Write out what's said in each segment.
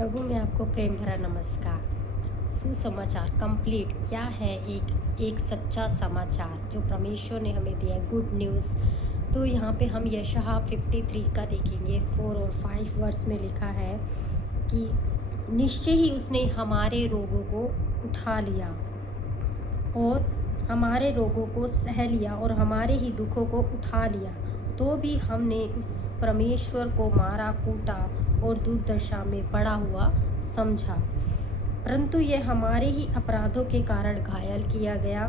प्रभु में आपको प्रेम भरा नमस्कार। सुसमाचार कंप्लीट क्या है? एक एक सच्चा समाचार जो परमेश्वर ने हमें दिया है, गुड न्यूज़। तो यहाँ पे हम यशायाह 53 का देखेंगे। 4 और 5 वर्स में लिखा है कि निश्चय ही उसने हमारे रोगों को उठा लिया और हमारे रोगों को सह लिया और हमारे ही दुखों को उठा लिया। तो भी हमने उस परमेश्वर को मारा, कूटा और दुर्दशा में पड़ा हुआ समझा। परंतु यह हमारे ही अपराधों के कारण घायल किया गया,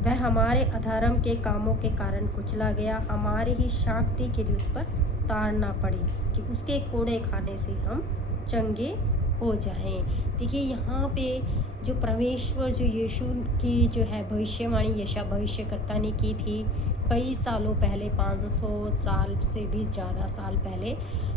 वह हमारे अधर्म के कामों के कारण कुचला गया। हमारे ही शांति के लिए उस पर ताड़ना पड़ी कि उसके कोड़े खाने से हम चंगे हो जाएं। देखिए यहाँ पे जो परमेश्वर, जो यीशु की जो है भविष्यवाणी यशा भविष्यकर्ता ने की थी कई सालों पहले, 500 साल से भी ज़्यादा साल पहले।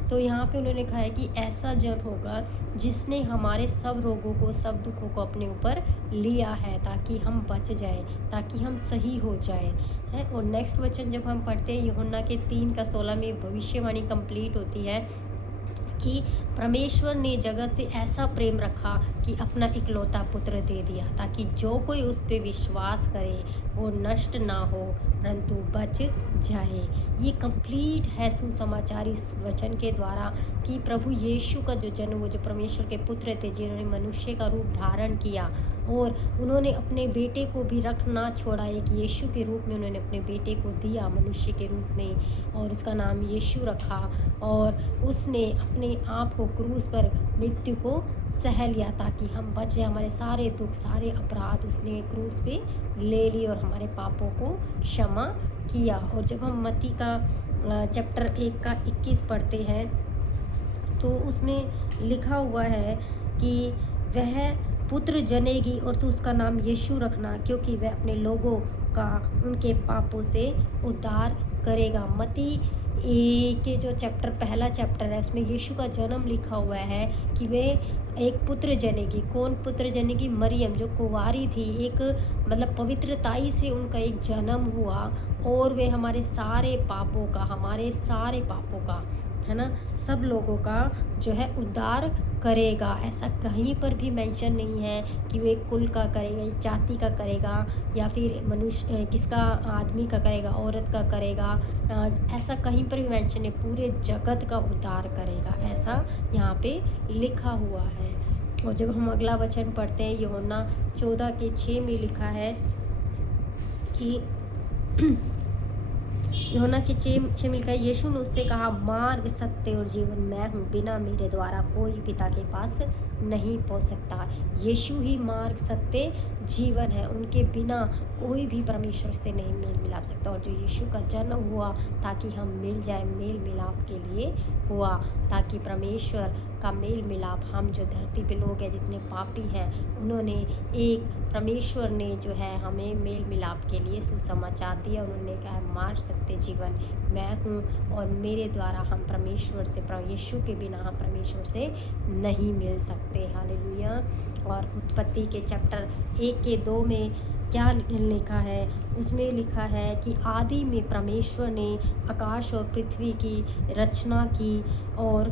तो यहाँ पे उन्होंने कहा है कि ऐसा जन होगा जिसने हमारे सब रोगों को, सब दुखों को अपने ऊपर लिया है ताकि हम बच जाएं, ताकि हम सही हो जाएं, है। और नेक्स्ट वचन जब हम पढ़ते हैं यूहन्ना के 3:16 में भविष्यवाणी कंप्लीट होती है कि परमेश्वर ने जगत से ऐसा प्रेम रखा कि अपना इकलौता पुत्र दे दिया ताकि जो कोई उस पर विश्वास करे वो नष्ट ना हो परंतु बच जाए। ये कंप्लीट है सुसमाचार इस वचन के द्वारा कि प्रभु यीशु का जो जन्म, वो जो परमेश्वर के पुत्र थे जिन्होंने मनुष्य का रूप धारण किया और उन्होंने अपने बेटे को भी रख ना छोड़ा। एक यीशु के रूप में उन्होंने अपने बेटे को दिया मनुष्य के रूप में और उसका नाम यीशु रखा और उसने अपने आप को क्रूस पर मृत्यु को सह लिया ताकि हम बच जाए। हमारे सारे दुख, सारे अपराध उसने क्रूस पे ले लिए और हमारे पापों को क्षमा किया। और जब हम मत्ती का चैप्टर 1 का 21 पढ़ते हैं तो उसमें लिखा हुआ है कि वह पुत्र जनेगी और तू उसका नाम यीशु रखना क्योंकि वह अपने लोगों का उनके पापों से उद्धार करेगा। मत्ती के जो चैप्टर, पहला चैप्टर है, उसमें यीशु का जन्म लिखा हुआ है कि वे एक पुत्र जनेगी। कौन पुत्र जनेगी? मरियम जो कुंवारी थी, एक मतलब पवित्रताई से उनका एक जन्म हुआ और वे हमारे सारे पापों का, हमारे सारे पापों का, है ना, सब लोगों का जो है उद्धार करेगा। ऐसा कहीं पर भी मेंशन नहीं है कि वो एक कुल का करेगा, जाति का करेगा या फिर मनुष्य किसका, आदमी का करेगा, औरत का करेगा। ऐसा कहीं पर भी मेंशन नहीं, पूरे जगत का उद्धार करेगा, ऐसा यहाँ पे लिखा हुआ है। और जब हम अगला वचन पढ़ते हैं यूहन्ना 14:6 में लिखा है कि यूहन्ना की 6 में लिखा है, यीशु ने उससे कहा, मार्ग, सत्य और जीवन मैं हूँ, बिना मेरे द्वारा कोई पिता के पास नहीं पहुँच सकता। यीशु ही मार्ग, सत्य, जीवन है, उनके बिना कोई भी परमेश्वर से नहीं मेल मिला सकता। और जो यीशु का जन्म हुआ ताकि हम मिल जाए, मेल मिलाप के लिए हुआ, ताकि परमेश्वर का मेल मिलाप, हम जो धरती पे लोग हैं जितने पापी हैं, उन्होंने एक परमेश्वर ने जो है हमें मेल मिलाप के लिए सुसमाचार दिया। उन्होंने कहा मार्ग, सत्य, जीवन मैं हूँ और मेरे द्वारा हम परमेश्वर से, यीशु के बिना हम परमेश्वर से नहीं मिल सकते। हालेलुया। और उत्पत्ति के चैप्टर 1:2 में क्या लिखा है? उसमें लिखा है कि आदि में परमेश्वर ने आकाश और पृथ्वी की रचना की और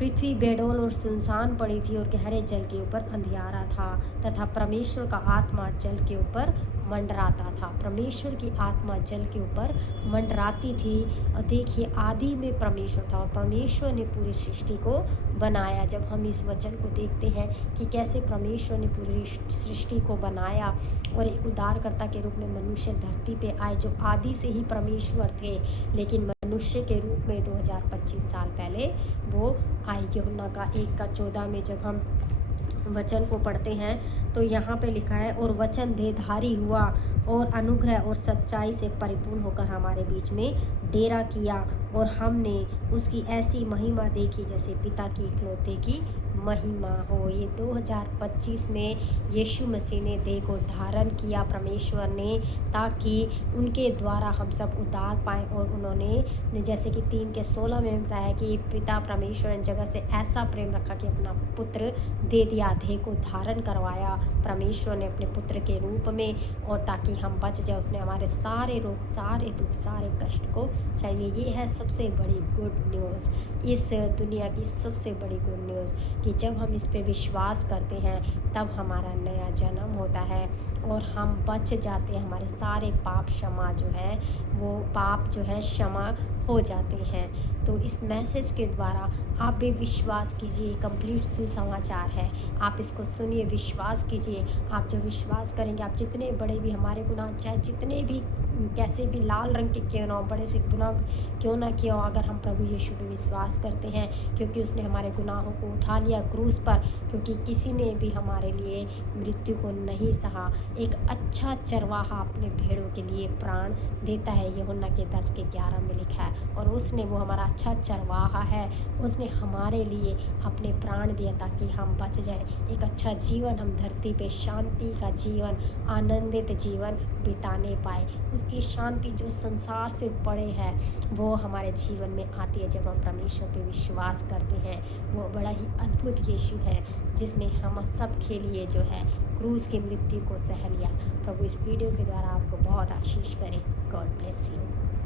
पृथ्वी बेडौल और सुनसान पड़ी थी और गहरे जल के ऊपर अंधियारा था तथा परमेश्वर का आत्मा जल के ऊपर मंडराता था। परमेश्वर की आत्मा जल के ऊपर मंडराती थी। और देखिए, आदि में परमेश्वर था और परमेश्वर ने पूरी सृष्टि को बनाया। जब हम इस वचन को देखते हैं कि कैसे परमेश्वर ने पूरी सृष्टि को बनाया और एक उद्धारकर्ता के रूप में मनुष्य धरती पे आए जो आदि से ही परमेश्वर थे लेकिन मनुष्य के रूप में 2025 साल पहले वो आए। यूहन्ना का 1:14 में जब हम वचन को पढ़ते हैं तो यहाँ पे लिखा है, और वचन देहधारी हुआ और अनुग्रह और सच्चाई से परिपूर्ण होकर हमारे बीच में डेरा किया और हमने उसकी ऐसी महिमा देखी जैसे पिता की इकलौते की महिमा हो। ये 2025 में यीशु मसीह ने देह को धारण किया परमेश्वर ने, ताकि उनके द्वारा हम सब उद्धार पाएँ। और उन्होंने जैसे कि 3:16 में बताया कि पिता परमेश्वर ने जगत से ऐसा प्रेम रखा कि अपना पुत्र दे दिया, देह को धारण करवाया परमेश्वर ने अपने पुत्र के रूप में, और ताकि हम बच जाए। उसने हमारे सारे रोग, सारे दुख, सारे कष्ट को चाहिए। ये है सबसे बड़ी गुड न्यूज़, इस दुनिया की सबसे बड़ी गुड न्यूज़ कि कि जब हम इस पे विश्वास करते हैं तब हमारा नया जन्म होता है और हम बच जाते हैं, हमारे सारे पाप क्षमा जो है वो पाप जो है क्षमा हो जाते हैं। तो इस मैसेज के द्वारा आप भी विश्वास कीजिए, कंप्लीट सुसमाचार है, आप इसको सुनिए, विश्वास कीजिए। आप जो विश्वास करेंगे, आप जितने बड़े भी हमारे गुनाह चाहे जितने भी कैसे भी लाल रंग के क्यों ना हो, बड़े से गुनाह क्यों ना किया हो, अगर हम प्रभु यीशु पे विश्वास करते हैं, क्योंकि उसने हमारे गुनाहों को उठा लिया क्रूस पर, क्योंकि किसी ने भी हमारे लिए मृत्यु को नहीं सहा। एक अच्छा चरवाहा अपने भेड़ों के लिए प्राण देता है, यूहन्ना के 10:11 में लिखा है। और उसने, वो हमारा अच्छा चरवाहा है, उसने हमारे लिए अपने प्राण दिया ताकि हम बच जाए, एक अच्छा जीवन हम धरती पे शांति का जीवन, आनंदित जीवन बिताने पाए। उसकी शांति जो संसार से बड़े है वो हमारे जीवन में आती है जब हम परमेश्वर पे विश्वास करते हैं। वो बड़ा ही अद्भुत यीशु है जिसने हम सब के लिए जो है क्रूस की मृत्यु को सह लिया। प्रभु इस वीडियो के द्वारा आपको बहुत आशीष करे। God bless you.